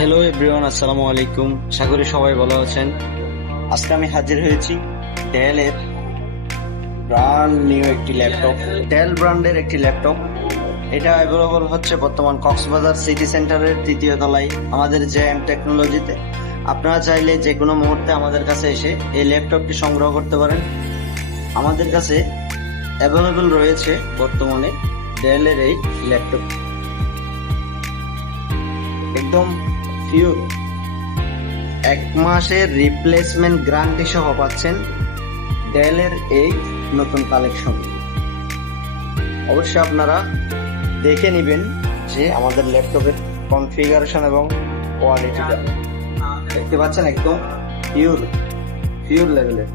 Hello everyone, আসসালামু আলাইকুম। আশা করি সবাই ভালো আছেন। আজকে আমি হাজির হয়েছি ডেলের ব্র্যান্ড নিউ একটি ল্যাপটপ, ডেল ব্র্যান্ডের একটি ল্যাপটপ। এটা অ্যাভেলেবল হচ্ছে বর্তমান কক্সবাজার সিটি সেন্টারের তৃতীয় তলায় আমাদের জেএম টেকনোলজিতে। আপনারা চাইলে যে কোনো মুহূর্তে আমাদের কাছে এসে এই ল্যাপটপটি সংগ্রহ করতে পারেন। আমাদের কাছে অ্যাভেলেবল রয়েছে বর্তমানে ডেলের এই ল্যাপটপ, একদম পিওর 1 মাসের রিপ্লেসমেন্ট গ্যারান্টি সহ পাচ্ছেন ডেলের এই নতুন কালেকশন। অবশ্যই আপনারা দেখে নেবেন যে আমাদের ল্যাপটপের কনফিগারেশন এবং কোয়ালিটিটা দেখতে পাচ্ছেন, একদম পিওর লেভেলের।